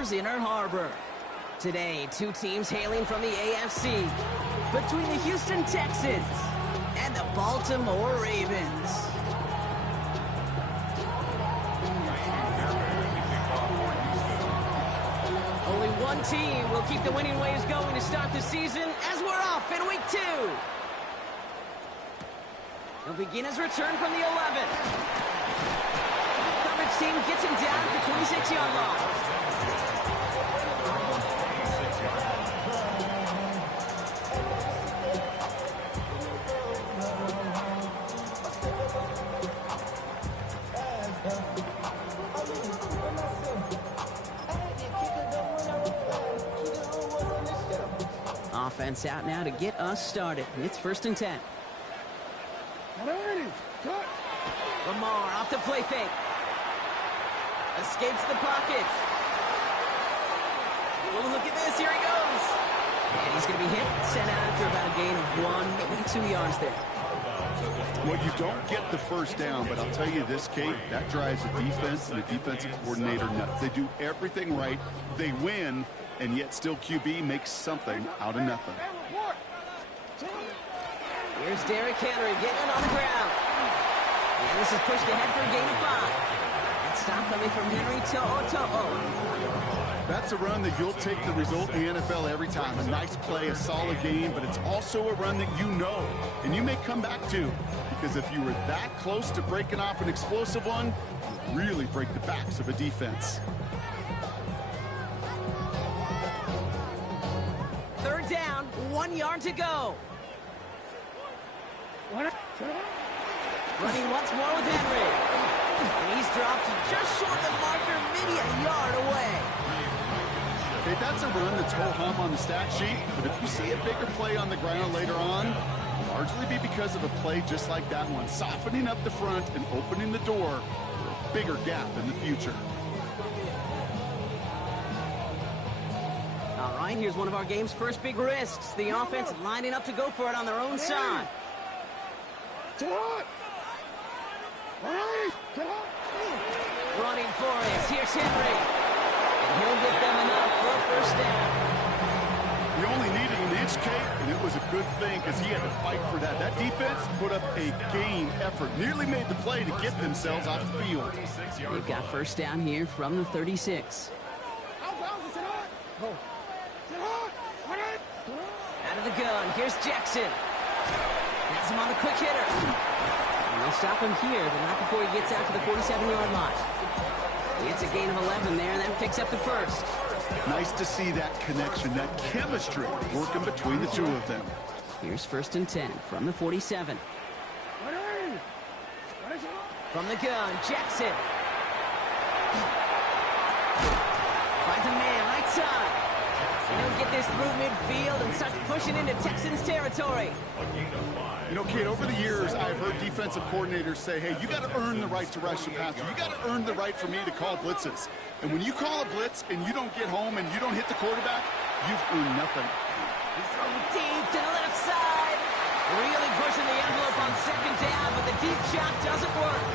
Shores, Inner Harbor. Today, two teams hailing from the AFC. Between the Houston Texans and the Baltimore Ravens. Only one team will keep the winning waves going to start the season as we're off in week 2. He'll begin his return from the 11. Coverage team gets him down at the 26-yard line. Offense out now to get us started. It's 1st and 10. Lamar off the play fake. Escapes the pocket. Oh, look at this. Here he goes. And he's going to be hit. Sent out after about a gain of 1, maybe 2 yards there. Well, you don't get the first down, but I'll tell you this, Kate, that drives the defense and the defensive coordinator nuts. They do everything right. They win, and yet still QB makes something out of nothing. Here's Derrick Henry getting it on the ground. And this is pushed ahead for a gain of 5. That stop coming from Henry to That's a run that you'll take the result in the NFL every time. A nice play, a solid game, but it's also a run that you know, and you may come back to. Because if you were that close to breaking off an explosive one, you really break the backs of a defense. 3rd down, 1 yard to go. Running once more with Henry. And he's dropped just short of the marker, maybe a yard away. Okay, that's a run that's ho-hum on the stat sheet, but if you see a bigger play on the ground later on, it'll largely be because of a play just like that one, softening up the front and opening the door for a bigger gap in the future. All right, here's one of our game's first big risks. The offense lining up to go for it on their own side. Running for it. Here's Henry. And he'll get them enough for a 1st down. He only needed an inch, Kate, and it was a good thing because he had to fight for that. That defense put up a game effort. Nearly made the play to get themselves off the field. They've got 1st down here from the 36. Out of the gun. Here's Jackson. That's him on the quick hitter. And they'll stop him here, but not before he gets out to the 47-yard line. It's a gain of 11 there, and that picks up the 1st. Nice to see that connection, that chemistry working between the two of them. Here's 1st and 10 from the 47. From the gun, Jackson. Finds a man right side. And he'll get this through midfield and starts pushing into Texans territory. You know, Kate, over the years, I've heard defensive coordinators say, hey, you got to earn the right to rush the passer. You got to earn the right for me to call blitzes. And when you call a blitz and you don't get home and you don't hit the quarterback, you've earned nothing. He's throwing deep to the left side. Really pushing the envelope on 2nd down, but the deep shot doesn't work.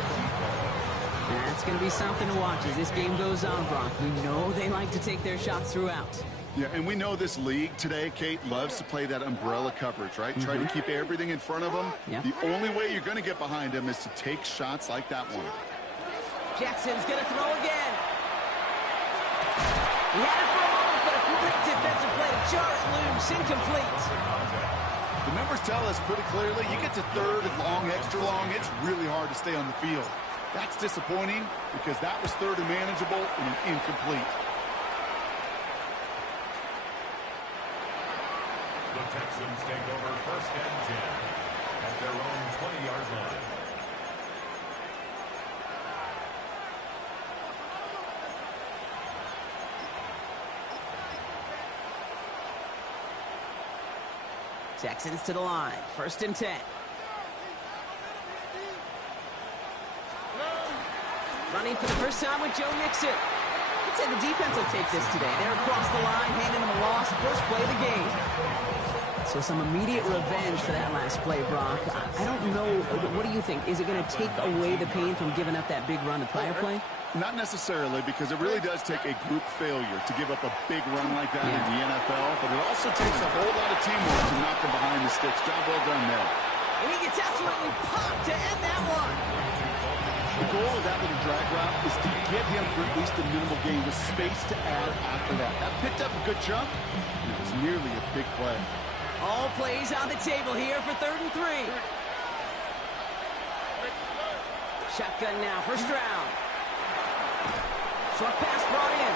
That's going to be something to watch as this game goes on, Brock. We know they like to take their shots throughout. Yeah, and we know this league today, Kate, loves to play that umbrella coverage, right? Try to keep everything in front of them. Yep. The only way you're going to get behind them is to take shots like that one. Jackson's going to throw again. He had it for a moment, but a great defensive play to jar it loose, incomplete. The numbers tell us pretty clearly, you get to 3rd and long, extra long, it's really hard to stay on the field. That's disappointing because that was 3rd and manageable and an incomplete. The Texans take over 1st and 10 at their own 20-yard line. Texans to the line. 1st and 10. Running for the first time with Joe Mixon. I'd say the defense will take this today. They're across the line, handing them a loss. First play of the game. So some immediate revenge for that last play, Brock. I don't know. What do you think? Is it going to take away the pain from giving up that big run the prior play? Not necessarily, because it really does take a group failure to give up a big run like that in the NFL, but it also takes a whole lot of teamwork to knock them behind the sticks. Job well done there. And he gets absolutely popped to end that one. The goal of that little drag route is to get him for at least a minimal gain with space to add after that. That picked up a good chunk, and it was nearly a big play. All plays on the table here for 3rd and 3. Shotgun now, first round. Short pass brought in.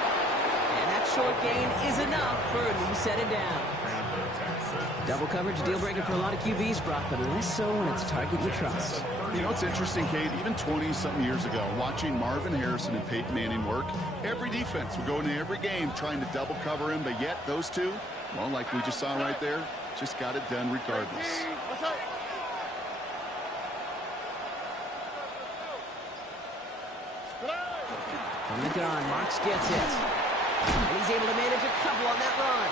And that short gain is enough for a new set of down. Double coverage, deal breaker for a lot of QBs, Brock, but less so when it's a target you trust. You know, it's interesting, Kate, even 20-something years ago, watching Marvin Harrison and Peyton Manning work, every defense would go into every game trying to double cover him, but yet those two, well, like we just saw right there, just got it done regardless. From the gun, Marks gets it. And he's able to manage a couple on that run.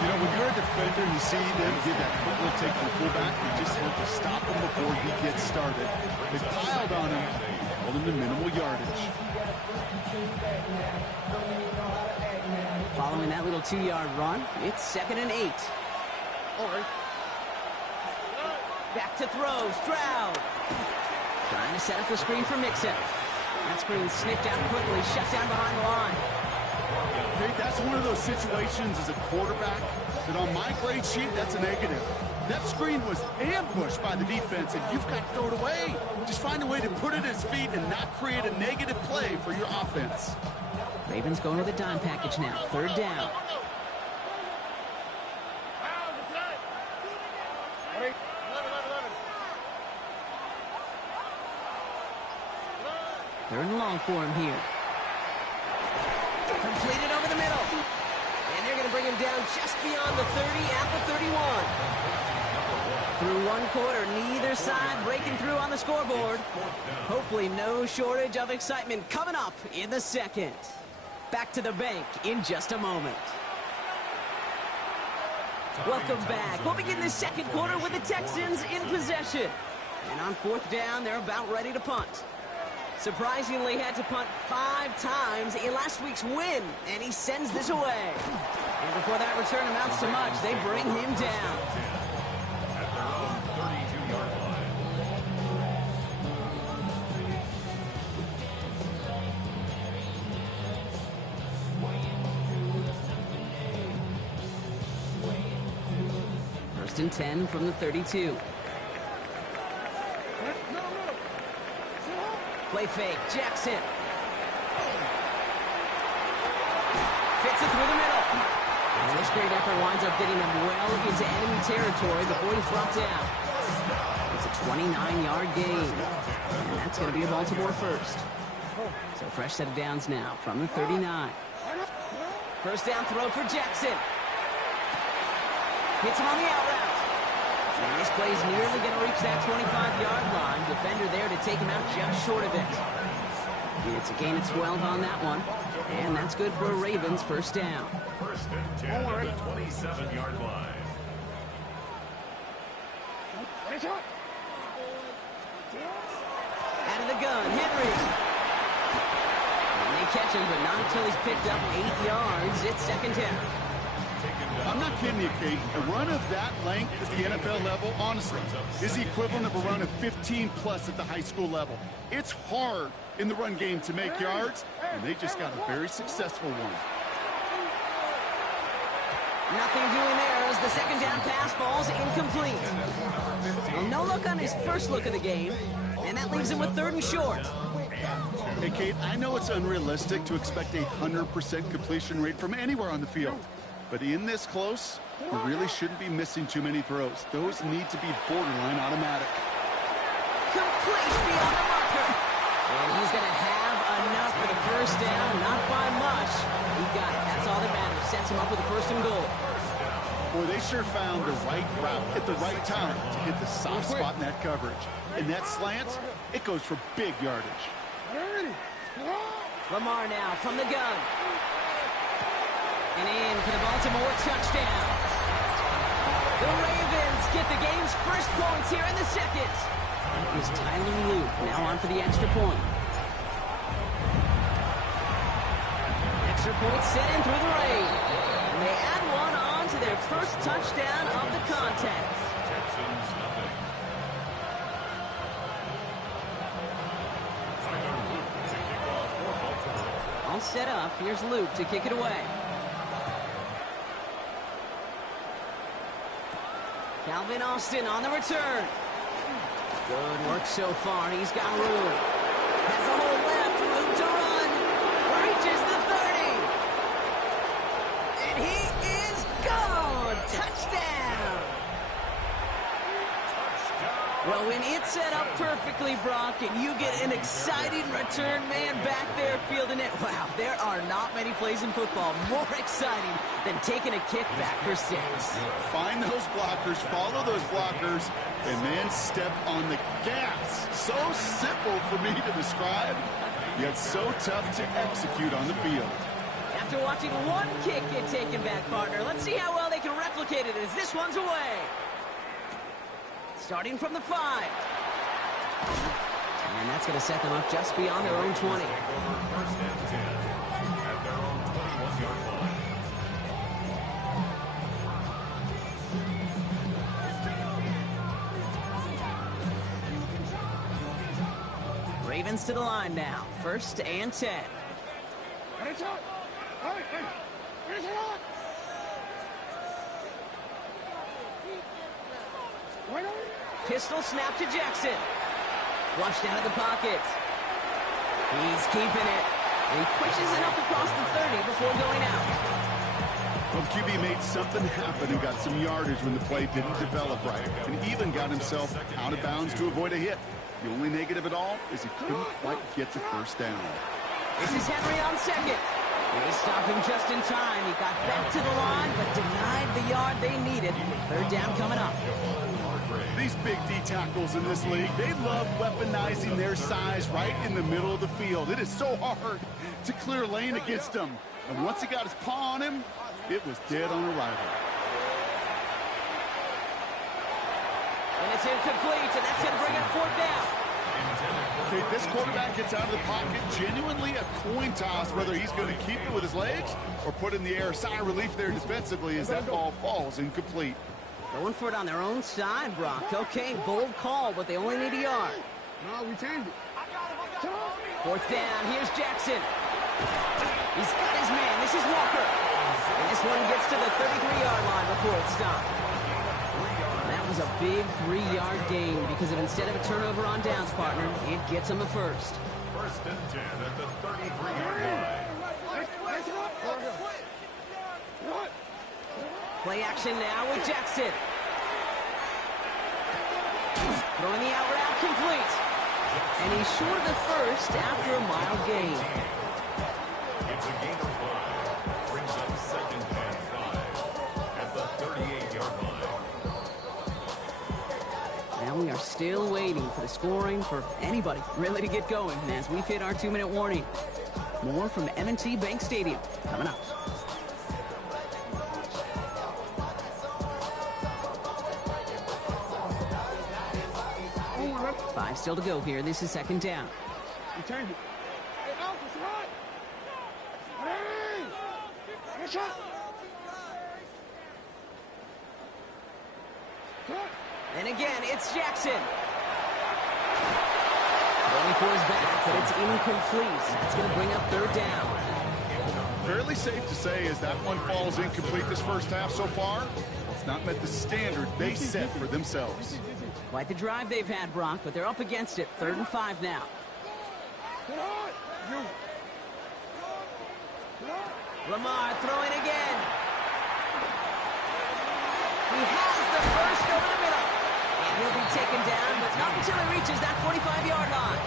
You know, when you're a defender and you see them give that quick little take from fullback, you just have to stop him before he gets started. They piled on him, held him to minimal yardage. Following that little 2-yard run, it's 2nd and 8. Back to throw, Stroud. Trying to set up the screen for Mixon. That screen sniffed out quickly, shut down behind the line. Hey, that's one of those situations as a quarterback that on my grade sheet, that's a negative. That screen was ambushed by the defense, and you've got to throw it away. Just find a way to put it at his feet and not create a negative play for your offense. Ravens going with a dime package now, 3rd down. Third and long for him here. Completed over the middle. And they're going to bring him down just beyond the 30 at the 31. Through one quarter, neither side breaking through on the scoreboard. Hopefully no shortage of excitement coming up in the second. Back to the bank in just a moment. Welcome back. We'll begin the second quarter with the Texans in possession. And on 4th down, they're about ready to punt. Surprisingly had to punt 5 times in last week's win, and he sends this away. And before that return amounts to much, they bring him down. At their own 32-yard line. First and 10 from the 32. Play fake, Jackson. Fits it through the middle. And this great effort winds up getting him well into enemy territory before he's brought down. It's a 29-yard gain. And that's going to be a Baltimore first. So fresh set of downs now from the 39. First down throw for Jackson. Hits him on the out route. And this play is nearly going to reach that 25-yard line. Defender there to take him out just short of it. It's a gain of 12 on that one. And that's good for a Ravens first down. First and 10 at the 27-yard line. Out of the gun, Henry. And they catch him, but not until he's picked up 8 yards. It's 2nd down. I'm not kidding you, Kate. A run of that length at the NFL level, honestly, is the equivalent of a run of 15-plus at the high school level. It's hard in the run game to make yards, and they just got a very successful one. Nothing doing there as the 2nd down pass falls incomplete. Well, no look on his first look of the game, and that leaves him with 3rd and short. Hey, Kate, I know it's unrealistic to expect a 100% completion rate from anywhere on the field. But in this close, you really shouldn't be missing too many throws. Those need to be borderline automatic. Complete beyond the marker. And he's going to have enough for the first down. Not by much. He got it. That's all that matters. Sets him up with a 1st and goal. Boy, they sure found the right route at the right time to hit the soft spot in that coverage. And that slant, it goes for big yardage. Lamar now from the gun. And in for the Baltimore touchdown. The Ravens get the game's first points here in the second. That was Tyler Luke now on for the extra point. points set in through the rain. And they add one on to their first touchdown of the contest. Texans nothing. To kick off for Baltimore. All set up. Here's Luke to kick it away. Calvin Austin on the return. Good work so far. He's got room. Has a hole left. Room to run. Reaches the 30. And he is gone. Touchdown. Well, when it's set up perfectly, Brock, and you get an exciting return man back there fielding it, wow, there are not many plays in football more exciting than taking a kick back for 6. Find those blockers, follow those blockers, and then step on the gas. So simple for me to describe, yet so tough to execute on the field. After watching one kick get taken back, partner, let's see how well they can replicate it as this one's away. Starting from the 5. And that's going to set them up just beyond their own 20. First and 10 at their own 21-yard line. Ravens to the line now. First and 10. Pistol snap to Jackson. Flushed out of the pocket. He's keeping it. He pushes it up across the 30 before going out. Well, the QB made something happen and got some yardage when the play didn't develop right, and even got himself out of bounds to avoid a hit. The only negative at all is he couldn't quite get the first down. This is Henry on second. They stopped him just in time. He got back to the line, but denied the yard they needed. Third down coming up. These big D tackles in this league, they love weaponizing their size right in the middle of the field. It is so hard to clear lane against them. And once he got his paw on him, it was dead on arrival. And it's incomplete, and that's going to bring up fourth down. Okay, this quarterback gets out of the pocket, genuinely a coin toss whether he's going to keep it with his legs or put in the air. Sigh of relief there defensively as that ball falls incomplete. Going for it on their own side, Brock. Okay, bold call, but they only need a yard. No, we changed it. Fourth down, here's Jackson. He's got his man, this is Walker. And this one gets to the 33-yard line before it stopped. That was a big 3-yard gain because of instead of a turnover on downs, partner, it gets them a first. First and 10 at the 33-yard line. Play action now with Jackson. Throwing the out route complete. And he's short of the first after a mild gain. It's a gain of 5. Brings up second and 5 at the 38-yard line. Now we are still waiting for the scoring for anybody really to get going as we've hit our 2-minute warning. More from M&T Bank Stadium coming up. 5 still to go here. This is second down. We changed it. Hey, Alpha, what? Hey! Watch out! And again, it's Jackson. Going for his back, but it's incomplete. That's going to bring up third down. Fairly safe to say as that one falls incomplete this first half so far, it's not met the standard they set for themselves. Quite the drive they've had, Brock, but they're up against it. 3rd and 5 now. Lamar throwing again. He has the first over the middle. And he'll be taken down, but not until he reaches that 45-yard line.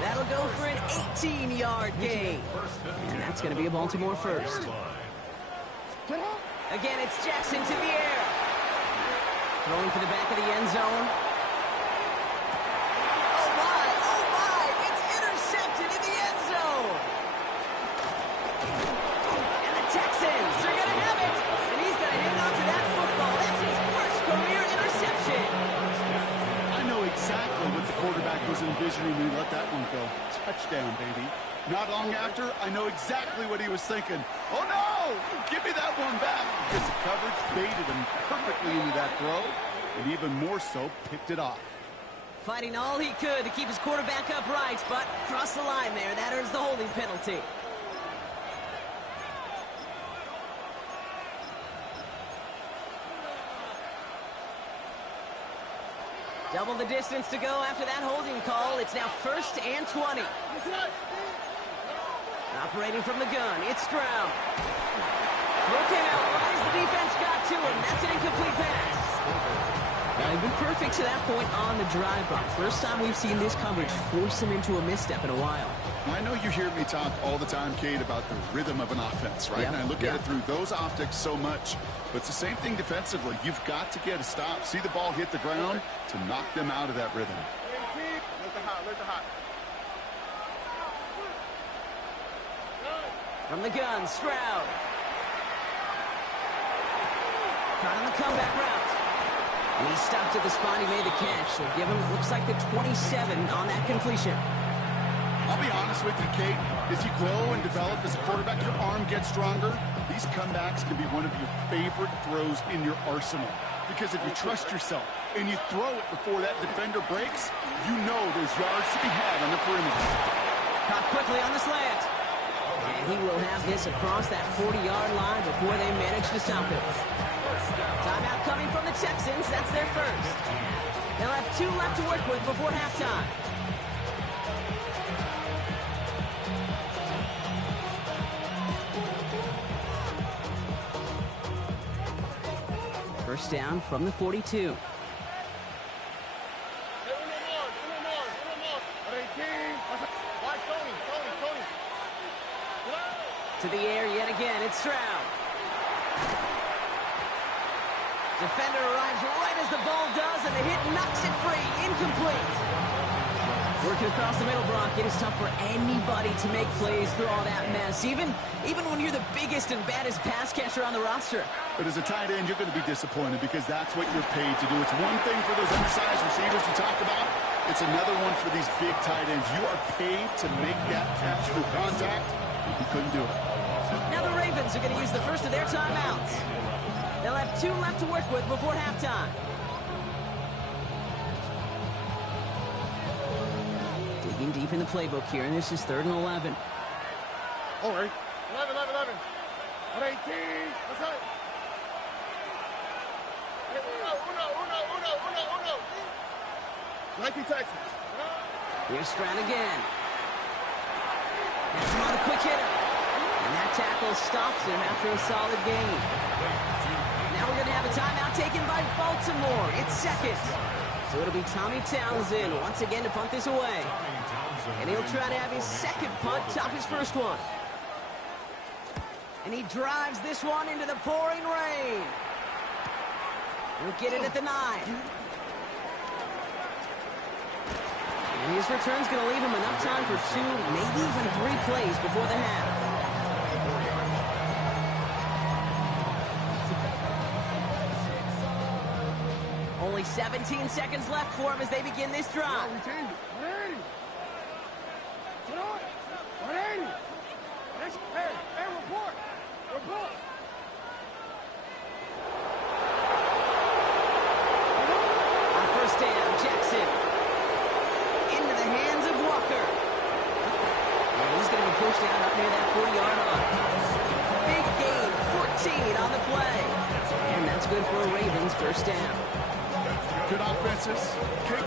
That'll go for an 18-yard gain. And that's going to be a Baltimore first. Again, it's Jackson to the air. Throwing for the back of the end zone. Oh my, it's intercepted in the end zone. And the Texans are going to have it. And he's going to hang on to that football. That's his first career interception. I know exactly what the quarterback was envisioning when he let that one go. Touchdown, baby. Not long after, I know exactly what he was thinking. Oh, no! Give me that one back! Because the coverage baited him perfectly into that throw, and even more so, picked it off. Fighting all he could to keep his quarterback upright, but crossed the line there. That earns the holding penalty. Double the distance to go after that holding call. It's now 1st and 20. Operating from the gun, it's Stroud. Look out, as the defense got to him. That's an incomplete pass. Now, they've been perfect to that point on the drive, Brock. First time we've seen this coverage force him into a misstep in a while. I know you hear me talk all the time, Kate, about the rhythm of an offense, right? Yep. And I look at it through those optics so much. But it's the same thing defensively. You've got to get a stop, see the ball hit the ground to knock them out of that rhythm. From the gun, Stroud. Caught on the comeback route. And he stopped at the spot he made the catch. So give him, looks like the 27 on that completion. I'll be honest with you, Kate. As you grow and develop as a quarterback, your arm gets stronger. These comebacks can be one of your favorite throws in your arsenal. Because if you trust yourself and you throw it before that defender breaks, you know there's yards to be had on the perimeter. Caught quickly on the slant. And he will have this across that 40-yard line before they manage to stop it. Timeout coming from the Texans. That's their first. They'll have 2 left to work with before halftime. First down from the 42. To the air yet again, it's Stroud. Defender arrives right as the ball does, and the hit knocks it free. Incomplete. Working across the middle, Brock, it is tough for anybody to make plays through all that mess, even when you're the biggest and baddest pass catcher on the roster. But as a tight end, you're going to be disappointed because that's what you're paid to do. It's one thing for those undersized receivers you talk about. It's another one for these big tight ends. You are paid to make that catch through contact. You couldn't do it. Now the Ravens are going to use the first of their timeouts. They'll have 2 left to work with before halftime. Digging deep in the playbook here, and this is 3rd and 11. All right. 11. 18. Let's go. Uno. 19 Texans. Here's Stroud again. That's him on a quick hitter. And that tackle stops him after a solid gain. Now we're going to have a timeout taken by Baltimore. It's 2nd. So it'll be Tommy Townsend once again to punt this away. And he'll try to have his 2nd punt top his 1st one. And he drives this one into the pouring rain. He'll get it at the 9. And his return's going to leave him enough time for 2, maybe even 3 plays before the half. Only 17 seconds left for him as they begin this drive. 180. Get on. 180. Hey, report. On first down, Jackson. Into the hands of Walker. And he's going to be pushed out up near that 40-yard line. Big gain, 14 on the play. And that's good for a Ravens first down. Good offenses.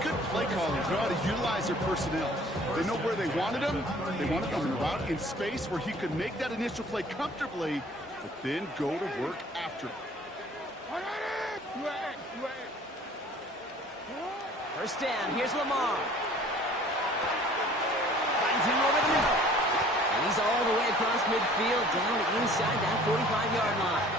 Good play callers know how to utilize their personnel. They know where they wanted him. They wanted him in a route in space where he could make that initial play comfortably, but then go to work after. First down, here's Lamar. Finds him over the middle. And he's all the way across midfield, down inside that 45-yard line.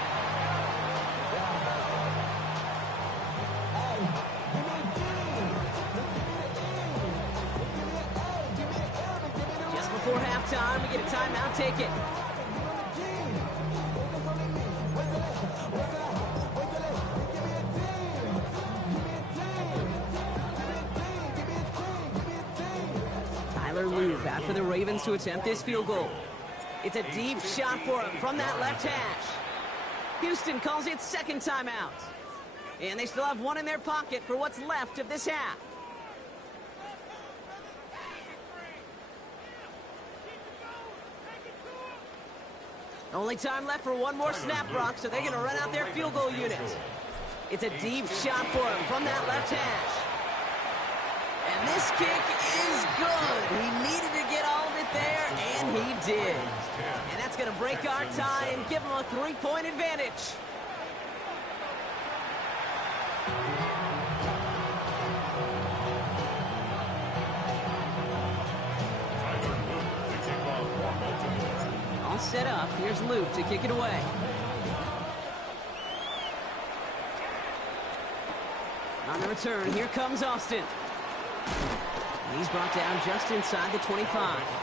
Just before halftime, we get a timeout taken. Time for the Ravens to attempt this field goal. It's a deep shot for him from that left hash. Houston calls it second timeout. And they still have one in their pocket for what's left of this half. Only time left for one more snap, Brock, so they're going to run out their field goal unit. It's a deep shot for him from that left hash. And this kick is good. He needed to get all of it there, and he did. And that's going to break our tie and give him a 3-point advantage. All set up. Here's Luke to kick it away. On the return, here comes Austin. And he's brought down just inside the 25. The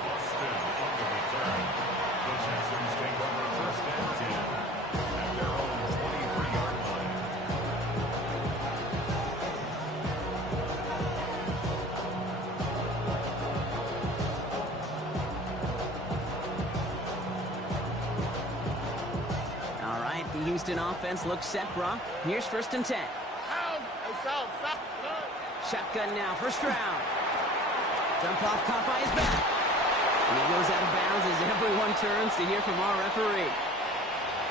Texans take over first and 10 at their own 23-yard line. All right, the Houston offense looks set, Brock. Here's first and 10. Shotgun now, first round. Dump off, caught by his back. And he goes out of bounds as everyone turns to hear from our referee.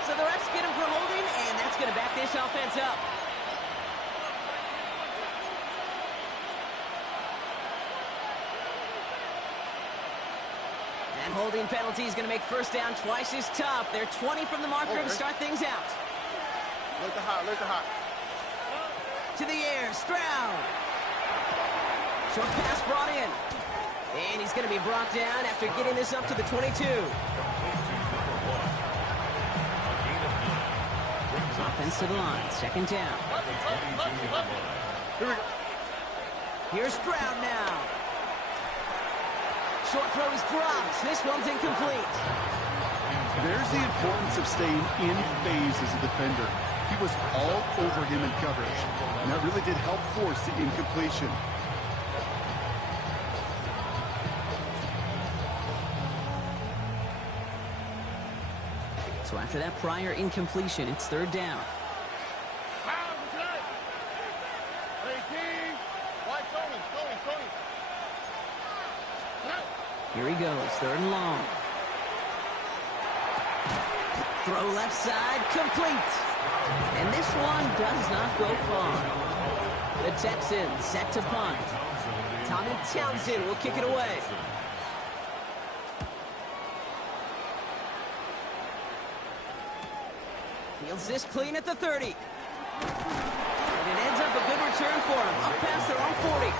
So the refs get him for holding, and that's going to back this offense up. That holding penalty is going to make first down twice as tough. They're 20 from the marker to start things out. Look the hot. To the air, Stroud. Short pass brought in. And he's going to be brought down after getting this up to the 22. Offense to the line, second down. Here we go. Here's Stroud now. Short throw is dropped. This one's incomplete. There's the importance of staying in phase as a defender. He was all over him in coverage, and that really did help force the incompletion. So after that prior incompletion, it's third down. Here he goes, third and long. Throw left side, complete. And this one does not go far. The Texans set to punt. Tommy Townsend will kick it away. Fields this clean at the 30. And it ends up a good return for him, up past their own 40.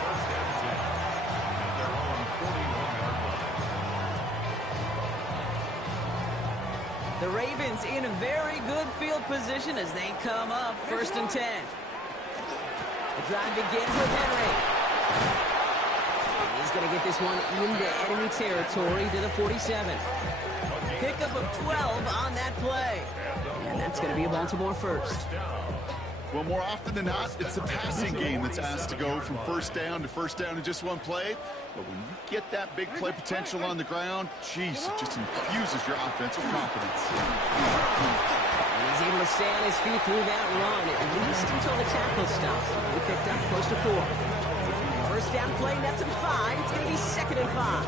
The Ravens in a very good field position as they come up first and 10. The drive begins with Henry. He's going to get this one into enemy territory to the 47. Pickup of 12 on that play. And that's going to be a Baltimore first. Well, more often than not, it's the passing game that's asked to go from first down in just one play. But when you get that big play potential on the ground, geez, it just infuses your offense with confidence. And he's able to stay on his feet through that run, at least until the tackle stops. He picked up close to 4. First down play, nets him 5. It's going to be second and 5.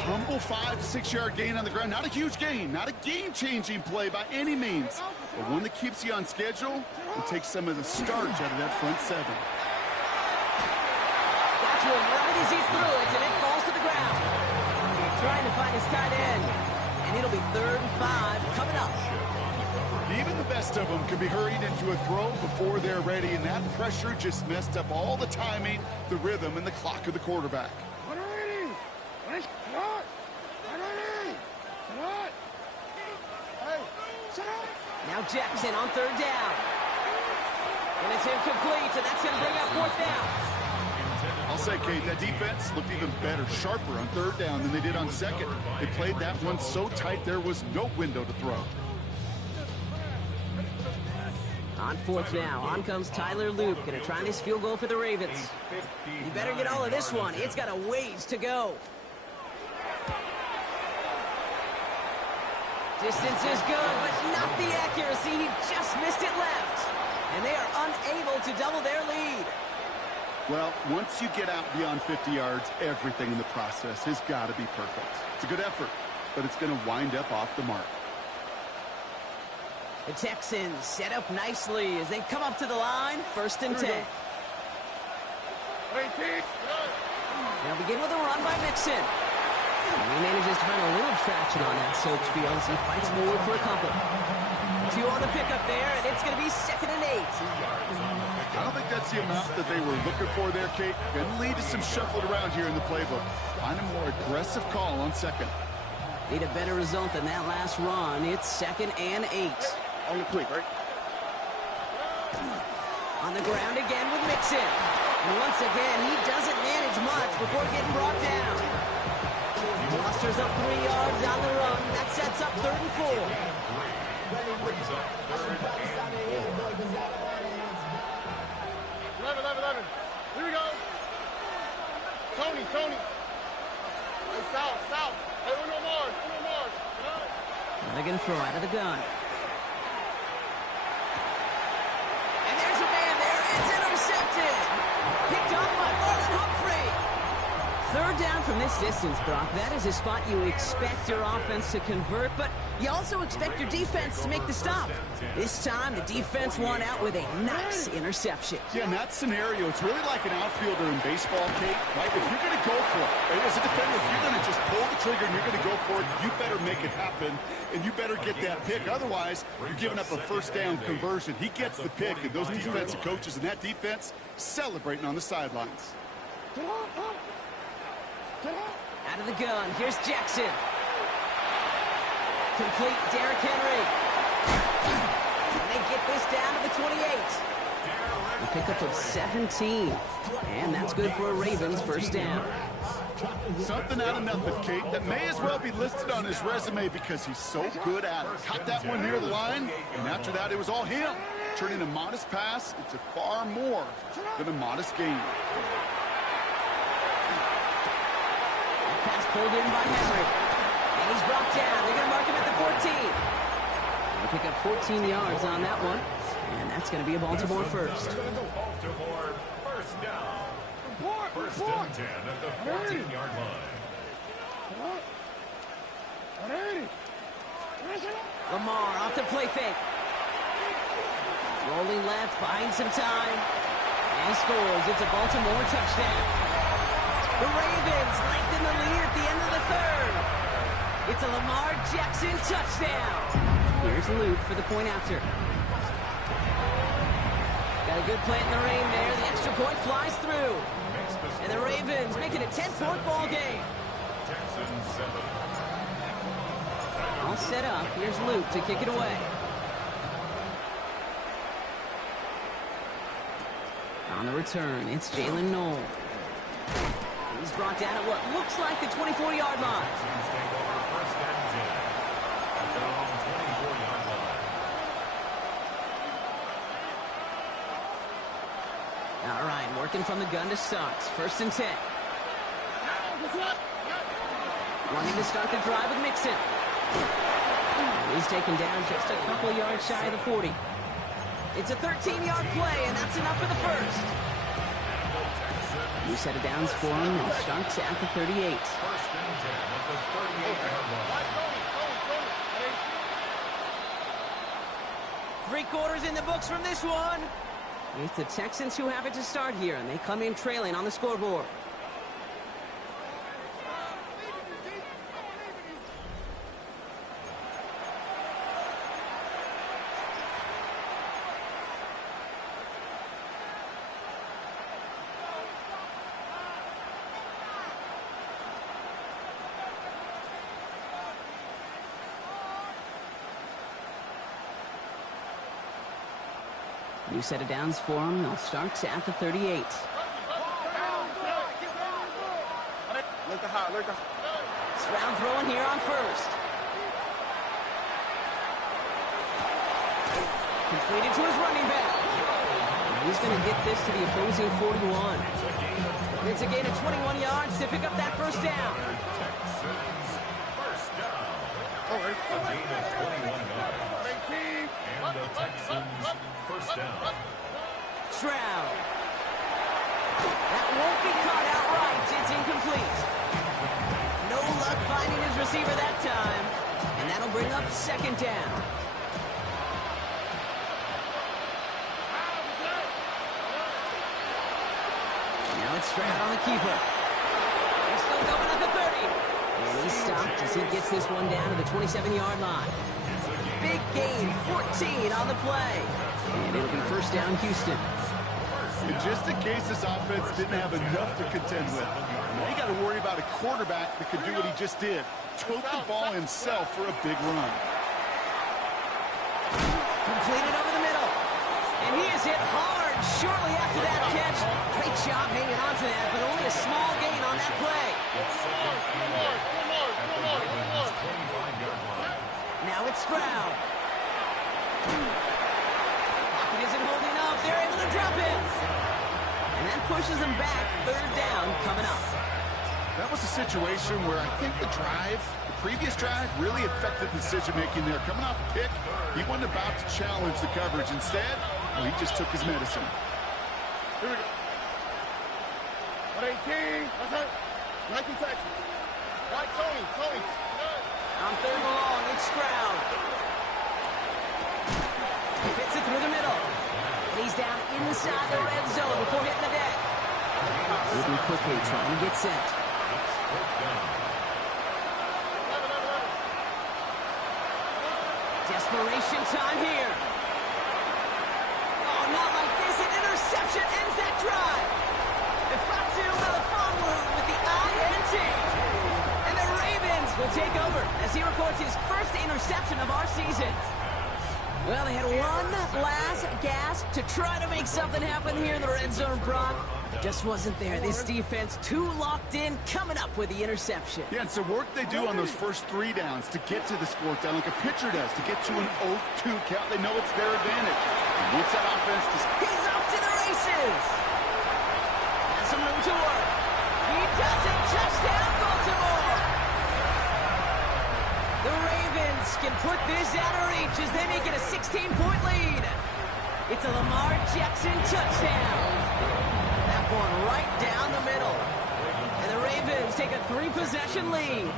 Humble 5 to 6 yard gain on the ground. Not a huge gain, not a game-changing play by any means, but one that keeps you on schedule and takes some of the starch out of that front 7. Got to him right as he threw it, and it falls to the ground. Trying to find his tight end, and it'll be third and 5 coming up. Even the best of them can be hurried into a throw before they're ready, and that pressure just messed up all the timing, the rhythm, and the clock of the quarterback. Now Jackson on third down. And it's incomplete, and that's going to bring up fourth down. I'll say, Kate, that defense looked even better, sharper on third down than they did on second. They played that one so tight there was no window to throw. On fourth now, on comes Tyler Luke, going to try this field goal for the Ravens. You better get all of this one. It's got a ways to go. Distance is good, but not the accuracy. He just missed it left. And they are unable to double their lead. Well, once you get out beyond 50 yards, everything in the process has got to be perfect. It's a good effort, but it's going to wind up off the mark. The Texans set up nicely as they come up to the line, 1st and 10. They'll begin with a run by Mixon. And he manages to find a little traction on that soaked field as he fights forward for a couple. 2 on the pickup there, and it's going to be 2nd and 8. I don't think that's the amount that they were looking for there, Kate. Going to lead to some shuffling around here in the playbook. Find a more aggressive call on 2nd. Need a better result than that last run. It's 2nd and 8. On the quick, right? On the ground again with Mixon. And once again, he doesn't manage much before getting brought down. He musters up 3 yards on the run. That sets up 3rd and 4. Brings up 3rd and 4. 11. Here we go. Tony. Hey, south. Hey, Uno Mars. And they're going to throw out of the gun. And there's a man there. It's intercepted. Picked up by Marlon Humphrey. 3rd down from this distance, Brock. That is a spot you expect your offense to convert, but you also expect your defense to make the stop. This time, the defense won out with a nice interception. Yeah, in that scenario, it's really like an outfielder in baseball, Kate, right? If you're going to go for it, right, as a defender, if you're going to just pull the trigger and you're going to go for it, you better make it happen, and you better get that pick. Otherwise, you're giving up a 1st down conversion. He gets the pick, and those defensive coaches and that defense celebrating on the sidelines. Out of the gun, here's Jackson. Complete Derrick Henry. And they get this down to the 28. A pickup of 17. And that's good for a Ravens 1st down. Something out of nothing, Kate, that may as well be listed on his resume because he's so good at it. Caught that one near the line, and after that, it was all him. Turning a modest pass into far more than a modest gain. Pass pulled in by Henry. And he's brought down. They're going to mark him at the 14. They pick up 14 yards on that one. And that's going to be a Baltimore 1st. Baltimore 1st down. 1st and 10 at the 14-yard line. Lamar off the play fake. Rolling left, buying some time. And scores. It's a Baltimore touchdown. The Ravens lengthen the lead at the end of the 3rd. It's a Lamar Jackson touchdown. Here's Luke for the point after. Got a good plant in the rain there. The extra point flies through. And the Ravens make it a 10-point ball game. Texans 7. All set up. Here's Luke to kick it away. On the return, it's Jalen Knoll. He's brought down at what looks like the 24-yard line. Texans take over 1st and 10 at their own 24-yard line. All right, working from the gun to start. 1st and 10. Wanting to start the drive with Mixon. And he's taken down just a couple yards shy of the 40. It's a 13-yard play, and that's enough for the 1st. New set of downs for him. It starts at the 38. 1st and 10 at the 38-yard line. 3 quarters in the books from this one. It's the Texans who have it to start here, and they come in trailing on the scoreboard. New set of downs for him. They'll start at the 38. Stroud throwing here on 1st. Completed to his running back. And he's going to get this to the opposing 41. It's a gain of 21 yards to pick up that 1st down. Texans 1st down. gain of 21 yards. And the Texans first down. Stroud. That won't be caught outright. It's incomplete. No luck finding his receiver that time. And that'll bring up second down. Now it's Stroud on the keeper. He's still going at the 30. And he's stopped as he gets this one down to the 27-yard line. Big gain, 14 on the play. And it'll be first down, Houston. And just in case this offense didn't have enough to contend with, now you got to worry about a quarterback that could do what he just did. Took the ball himself for a big run. Completed over the middle. And he is hit hard shortly after that catch. Great job hanging on to that, but only a small gain on that play. Now it's Stroud. Pocket isn't holding up. They're able to drop it. And that pushes them back. Third down coming up. That was a situation where I think the previous drive, really affected decision-making there. Coming off a pick, he wasn't about to challenge the coverage. Instead, well, he just took his medicine. Here we go. 118. That's it. 19 Texans. Right, Tony. On third and long, it's Stroud. He fits it through the middle. He's down inside the red zone before hitting the deck. Moving quickly, trying to get set. Desperation time here. Oh, not like this. An interception ends that drive. Ifatu Melifonwu with the INT. And the Ravens will take over as he records his first interception of our season. Well, they had one last gasp to try to make something happen here in the red zone, Brock. Just wasn't there. This defense too locked in, coming up with the interception. Yeah, it's the work they do on those first 3 downs to get to this 4th down, like a pitcher does, to get to an 0-2 count. They know it's their advantage. And once that offense He's off to the races. Has some room to work. He does it. Touchdown, Baltimore. The Ravens can put this out of reach as they make it a 16-point lead. It's a Lamar Jackson touchdown. That one right down the middle. And the Ravens take a 3-possession lead.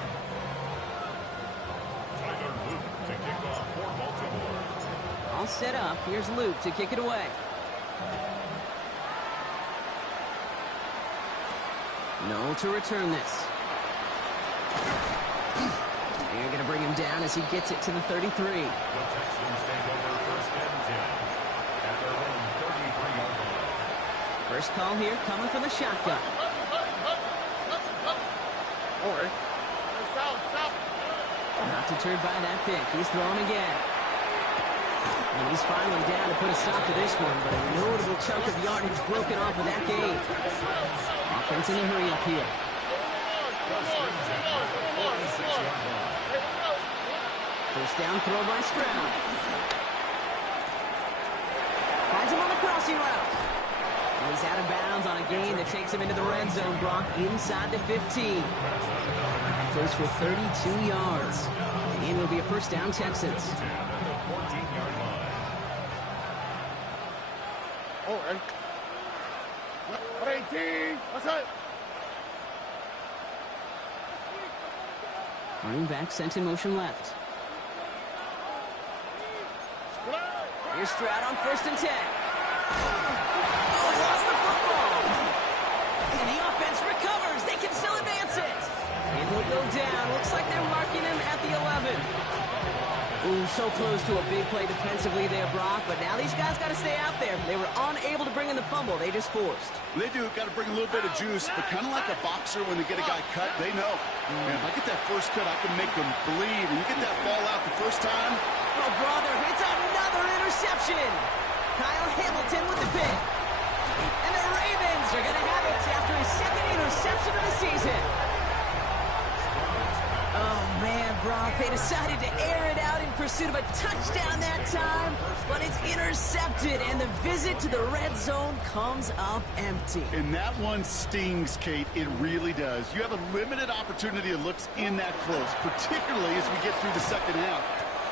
All set up. Here's Luke to kick it away. Noel to return this. They're going to bring him down as he gets it to the 33. The Texans take over first and 10 at their own 33-yard line. First call here coming from the shotgun. Not deterred by that pick. He's throwing again. And he's finally down to put a stop to this one, but a notable chunk of yardage broken off of that game. Offense in a hurry up here. First down throw by Stroud. Finds him on the crossing route. And he's out of bounds on a gain that takes him into the red zone, Brock, inside the 15. Goes for 32 yards. And it'll be a first down, Texans. 14-yard line. All right. 118. That's it. Running back sent in motion left. Here's Stroud on first and 10. Oh, he lost the football. And the offense recovers. They can still advance it. And he'll go down. Looks like they're marking him at the 11. Ooh, so close to a big play defensively there, Brock. But now these guys got to stay out there. They were unable to bring in the fumble. They just forced. They do. Got to bring a little bit of juice, but kind of like a boxer when they get a guy cut, they know. Man, if I get that first cut, I can make them bleed. And you get that ball out the first time. Oh, brother, it's another interception. Kyle Hamilton with the pick. And the Ravens are going to have it after his second interception of the season. Oh, man, Brock, they decided to air it out in pursuit of a touchdown that time, but it's intercepted, and the visit to the red zone comes up empty. And that one stings, Kate. It really does. You have a limited opportunity that looks in that close, particularly as we get through the second half.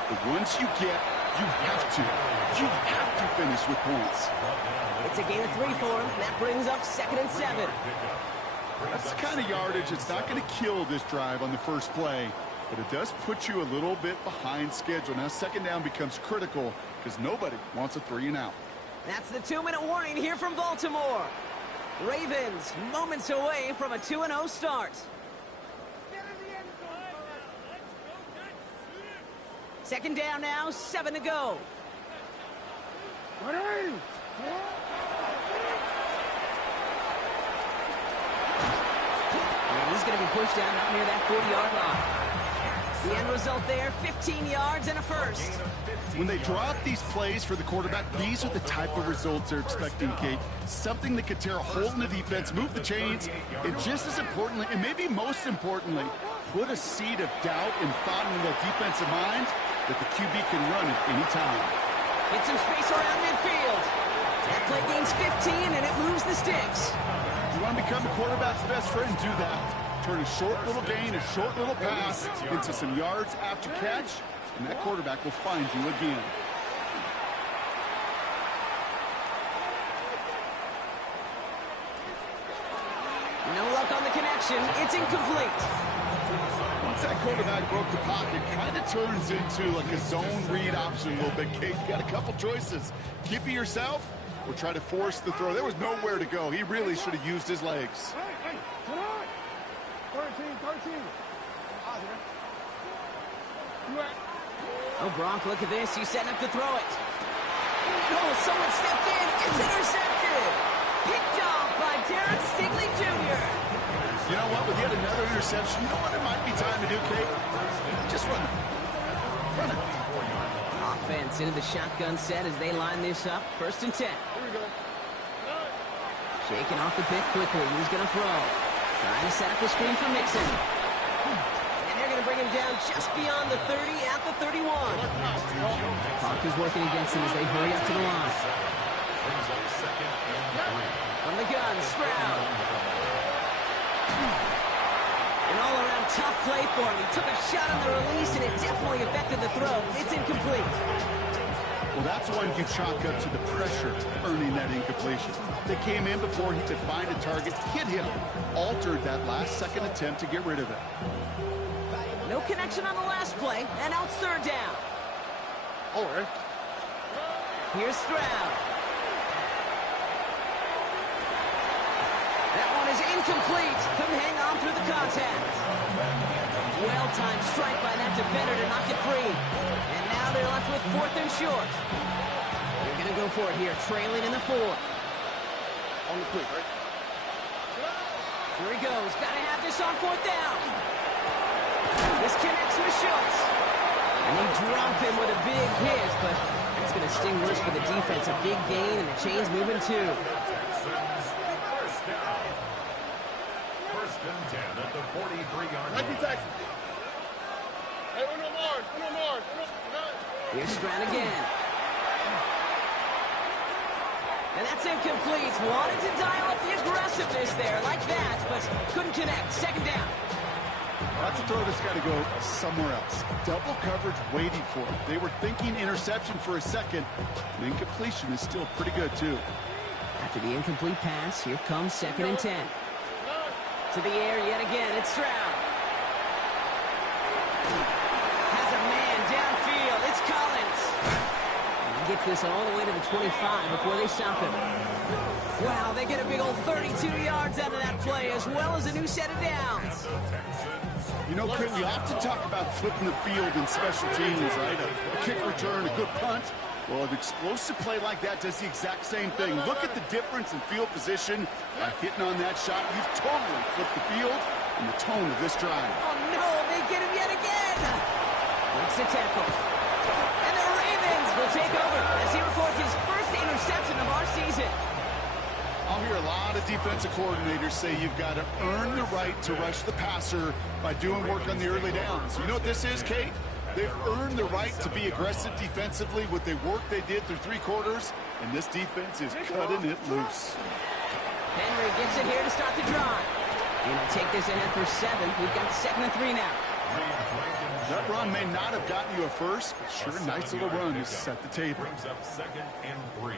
But once you have to finish with points. It's a gain of 3 for him, and that brings up 2nd and 7. That's the kind of yardage it's not going to kill this drive on the first play, but it does put you a little bit behind schedule. Now, second down becomes critical because nobody wants a 3-and-out. That's the 2-minute warning here from Baltimore. Ravens moments away from a 2-0 start. Second down now, 7 to go. And he's going to be pushed down out near that 40-yard line. The end result there, 15 yards and a first. When they draw up these plays for the quarterback, these are the type of results they're expecting, Kate. Something that could tear a hole in the defense, move the chains, and just as importantly, and maybe most importantly, put a seed of doubt and thought in the defensive mind that the QB can run at any time. Get some space around midfield. That play gains 15, and it moves the sticks. You want to become the quarterback's best friend, do that. Turn a short little gain, a short little pass into some yards after catch, and that quarterback will find you again. No luck on the connection. It's incomplete. Once that quarterback broke the pocket, kind of turns into like a zone read option a little bit. Kate, you got a couple choices. Keep it yourself or try to force the throw. There was nowhere to go. He really should have used his legs. 13. Oh, Brock, look at this. He's setting up to throw it. Oh, someone stepped in. It's intercepted. Picked off by Derek Stingley Jr. You know what? With yet another interception, you know what it might be time to do, Kate? Just run it. Run it. Offense into the shotgun set as they line this up. 1st and 10. Here we go. Shaking off the pick quickly. Who's going to throw? Trying to set up a screen for Mixon. And they're going to bring him down just beyond the 30 at the 31. Clock is working against him as they hurry up to the line. From the gun, Stroud. An all-around tough play for him. He took a shot on the release, and it definitely affected the throw. It's incomplete. Well, that's one you chalk up to the pressure earning that incompletion. They came in before he could find a target, hit him, altered that last-second attempt to get rid of it. No connection on the last play, and now it's 3rd down. All right. Here's Stroud. That one is incomplete. Couldn't hang on through the contact. Well-timed strike by that defender to knock it free. And now they're left with 4th and short. They're going to go for it here, trailing in the 4th. On the quick, right? Here he goes. Got to have this on 4th down. This connects with Schultz. And they drop him with a big hit, but that's going to sting worse for the defense. A big gain, and the chain's moving too. First and 10 at the 43-yard line. Texans. Hey, no more. Here's Stroud again. And that's incomplete. Wanted to dial up the aggressiveness there like that, but couldn't connect. 2nd down. That's a throw that's got to go somewhere else. Double coverage waiting for it. They were thinking interception for a second. The incompletion is still pretty good, too. After the incomplete pass, here comes 2nd and 10. To the air yet again. It's Stroud. Has a man downfield. It's Collins. And he gets this all the way to the 25 before they stop him. Wow, they get a big old 32 yards out of that play, as well as a new set of downs. You know, Kurt, we often talk about flipping the field in special teams, right? A kick return, a good punt. Well, an explosive play like that does the exact same thing. Look at the difference in field position by hitting on that shot. You've totally flipped the field and the tone of this drive. Oh, no, they get him yet again. Makes the tackle. And the Ravens will take over as he records his first interception of our season. I'll hear a lot of defensive defensive coordinators say you've got to earn the right to rush the passer by doing work on the early downs. You know what this is, Kate? They've earned the right to be aggressive defensively with the work they did through 3 quarters, and this defense is cutting it loose. Henry gets it here to start the drive. And he'll take this ahead for 7. We've got 2nd and 3 now. That run may not have gotten you a first, but sure, nice little run to set the table. Brings up 2nd and 3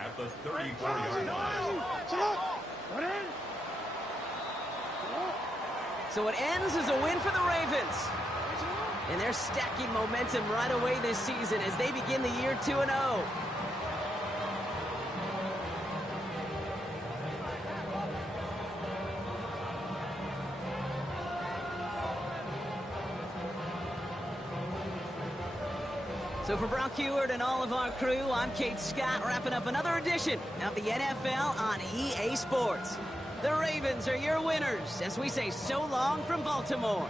at the 34-yard line. So it ends as a win for the Ravens. And they're stacking momentum right away this season as they begin the year 2-0. So for Brock Heward and all of our crew, I'm Kate Scott, wrapping up another edition of the NFL on EA Sports. The Ravens are your winners as we say so long from Baltimore.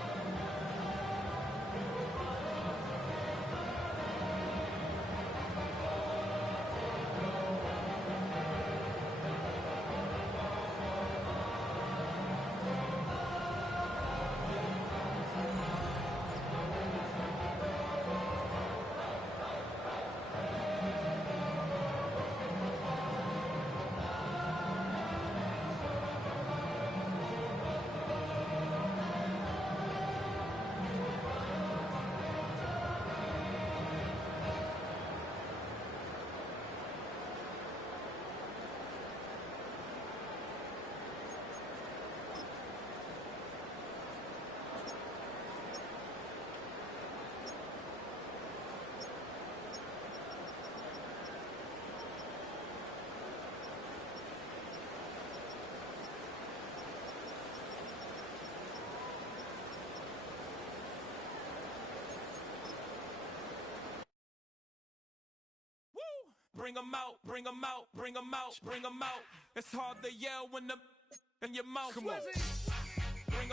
Bring 'em out, bring 'em out, bring 'em out, bring 'em out. It's hard to yell when the in your mouth. Come on. Bring 'em